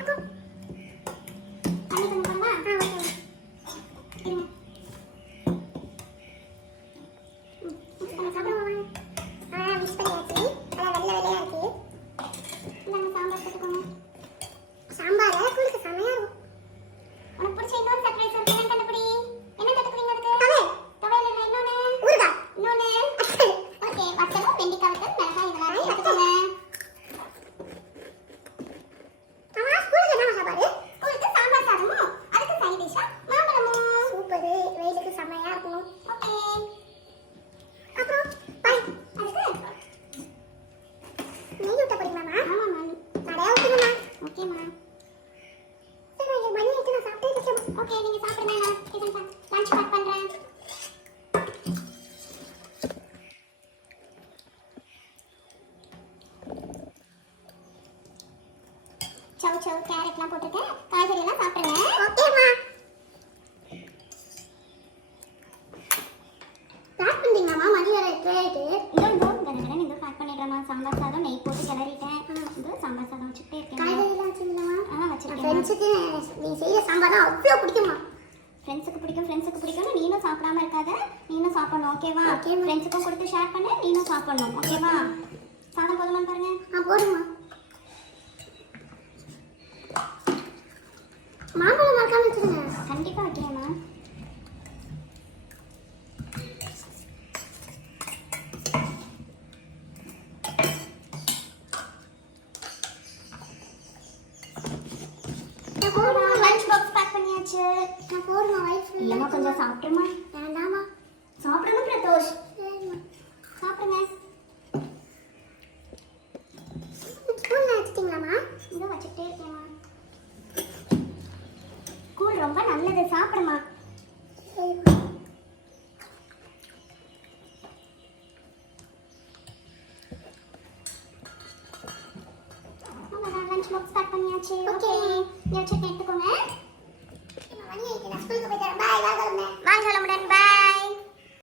இருக்கும். தண்ணி கொஞ்சம் போடுமா? ஓகே சாப்பிடுவோம். மிஸ் பண்ணியாச்சு. அதான் வெள்ளை வெள்ளையா இருக்கு. இந்தாங்க சாம்பார் போட்டுக்கோங்க. சாம்பார் கூழுக்கு செமையா இருக்கும். உனக்கு பிடிச்ச இன்னொரு சர்ப்ரைஸ் இருக்கு. என்ன கண்டுபிடி? என்ன கண்டுபிடிங்க அதுக்கு? துவையல் இல்ல இன்னொன்னு. ஊறுகாய். இன்னொன்னு. ஓகே வத்தலும் வெண்டைக்காய் வத்தல் மிளகாய் இதெல்லாம் எடுத்துக்கோங்க. அம்மா ஸ்கூலுக்கு என்ன சாப்பாடு? ஸ்கூலுக்கு சாம்பார் சாதமும் அதுக்கு சைட் டிஷ்ஷா மாம்பழமும். சூப்பர். வெயிலுக்கு செமையா இருக்கும். ஓகே. அப்புறம் பை அதுக்கு நெய் ஊத்த போறீங்களாமா? ஆமா மேம். நிறைய ஊத்துங்கம்மா. ஓகேம்மா. சரி இங்க மணி ஆயிட்டு நான் சாப்பிட்டே இருக்கேன். ஓகே நீங்க சாப்பிடுங்க. நான் கிச்சன் லஞ்ச் பேக் பண்றேன். சவ் சவ் கேரட்லாம் போட்டுருக்கேன். காய்கறி எல்லாம் சாப்பிடுங்க. ஓகேம்மா. பேக் பண்ணீங்களாமா? மணி வர எட்டாயிட்டு. இதோ கடகடன்னு இந்த பேக் பண்ணிடுறேம்மா. சாம்பார் சாதம் நெய் போட்டு கிளறிட்டேன். இது சாம்பார் சாதம் வச்சுட்டே இருக்கேன். காய்கறி எல்லாம் வச்சுக்கலாமா? வச்சிருக்கேன். ஃப்ரெண்ட்ஸுக்கு நீ செய்யற சாம்பார் தான் அவ்வளோ பிடிக்குமா? ஃப்ரெண்ட்ஸுக்கு பிடிக்கும்னு நீனும் சாப்பிடாம இருக்காத. நீனும் சாப்பிடணும் ஓகேவா? ஓகே. ஃப்ரெண்ட்ஸுக்கும் கொடுத்து ஷேர் பண்ணு. நீனும் சாப்பிடணும் ஓகேவா? சாதம் போதுமான்னு பாருங்க. போடுமா. மாம்பழம் மறக்காம வச்சுருங்க. கண்டிப்பா வைக்கிறேம்மா. லஞ்ச் பாக்ஸ் பேக் பண்ணியாச்சு. நான் போடுமா வைஃப் இல்லைம்மா கொஞ்சம் சாப்பிட்டுருமா? வேண்டாமா சாப்பிடணும் பிரதோஷ். சரிம்மா சாப்பிடுங்க. ஸ்கூல்ல வச்சுட்டீங்களாம்மா? இதோ வச்சுட்டே இருக்கேம்மா. கூழ் ரொம்ப நல்லது சாப்பிடுமா. சரிம்மா. லஞ்ச் பாக்ஸ் பேக் பண்ணியாச்சு. ஓகே நீ வச்சுட்டு எடுத்துக்கோங்க.